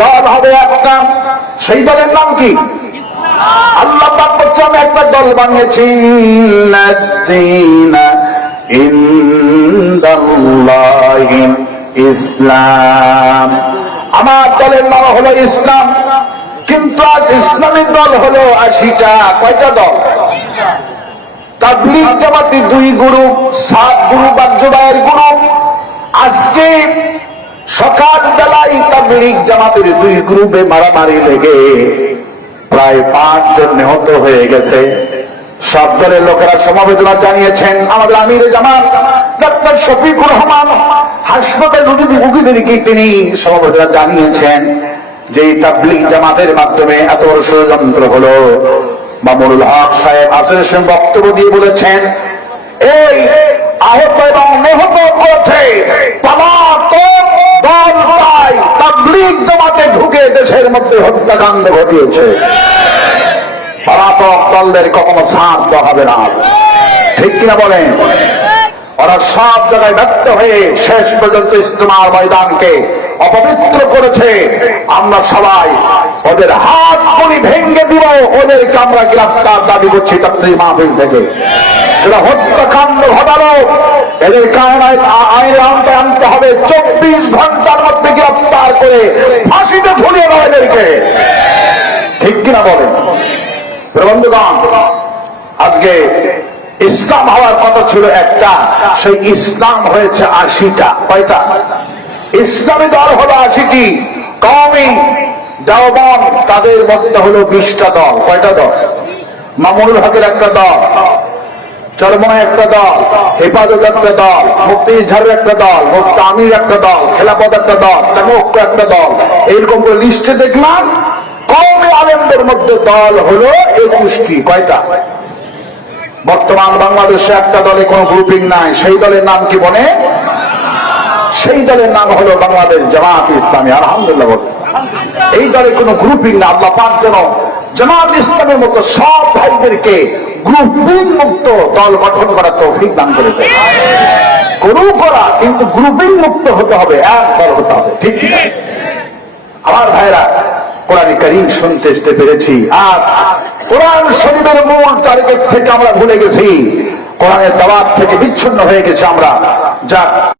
দল হবে একটা সেই দলের নাম কি? আল্লাহ পাক আমি একটা দল বানিয়েছি। ইসলাম। আমার দলের নাম হলো ইসলাম, কিন্তু আজ ইসলামী দল হলো আশিটা, কয়টা দল? তাবলিগ জামাতি দুই গুরু, সাত গুরু আর জুবাইয়ের গ্রুপ আজকে সকাল বেলায় তাবলিগ জামাতের দুই গ্রুপে মারামারি লেগে প্রায় পাঁচজন নিহত হয়ে গেছে। সব দলের লোকেরা সমবেদনা জানিয়েছেন, আমাদের আমির জামাত, ডাক্তার শফিকুর রহমান, হাসপাতাল রুগী রুগীদেরকে তিনি সমবেদনা জানিয়েছেন? যে তাবলি জামাতের মাধ্যমে এত বড় ষড়যন্ত্র হলো। মামুনুল হক সাহেব আসেন সে বক্তব্য দিয়ে বলেছেন, এই আহত এবং নিহত করেছে পলাতক দল তাই তাবলিগ জামাতে ঢুকে দেশের মধ্যে হত্যাকাণ্ড ঘটিয়েছে। পলাতক দলদের কখনো দেওয়া হবে না। ঠিক কিনা বলেন? ওরা সব জায়গায় ব্যর্থ হয়ে শেষ পর্যন্ত ইস্তেমার ময়দানকে অপবিত্র করেছে। আমরা সবাই ওদের হাত করি ভেঙ্গে দিব, ওদেরকে আমরা গ্রেফতার দাবি করছি তাপ্তি মাহফিল থেকে। এরা হত্যাকাণ্ড ঘটালো এদের কারণে আইন আনতে আনতে হবে। চব্বিশ ঘণ্টার মধ্যে গ্রেফতার করে ফাঁসিতে ঝুলিয়ে দেওয়া এদেরকে। ঠিক কিনা বলেন? প্রবন্ধগণ আজকে ইসলাম হওয়ার কথা ছিল একটা। সেই ইসলাম হয়েছে আশিটা। কয়টা? ইসলামী দল হলো আশিটি। কমই দেওবন তাদের মধ্যে হলো বিশটা দল। কয়টা দল? মামুনুল হকের একটা দল। চরমনায় একটা দল, হেফাজত একটা দল মুক্তি ইজহারের একটা দল, মুক্তি আমির একটা দল, খেলাপথ একটা দল তামুক্য একটা দল। এইরকম করে লিস্টে দেখলাম কমে আলেমদের মধ্যে দল হলো একুশটি কয়টা? বর্তমান বাংলাদেশে একটা দলে কোনো গ্রুপিং নাই, সেই দলের নাম কি বলে? সেই দলের নাম হলো বাংলাদেশ জামাত ইসলামী, আলহামদুলিল্লাহ বলে এই দলে কোনো গ্রুপিং না, আল্লাহ পাক যেন জামাত ইসলামের মতো সব ভাইদেরকে গ্রুপিং মুক্ত দল গঠন করার তৌফিক দান করে দেয়। গ্রুপ করা কিন্তু গ্রুপিং মুক্ত হতে হবে, এক দল হতে হবে। ঠিক আমার ভাইরা কোরআন করিম শুনতে আসতে পেরেছি। আজ কোরআন শরীফের মূল টার্গেট থেকে আমরা ভুলে গেছি। কোরআনের দাওয়াত থেকে বিচ্ছিন্ন হয়ে গেছে আমরা। যা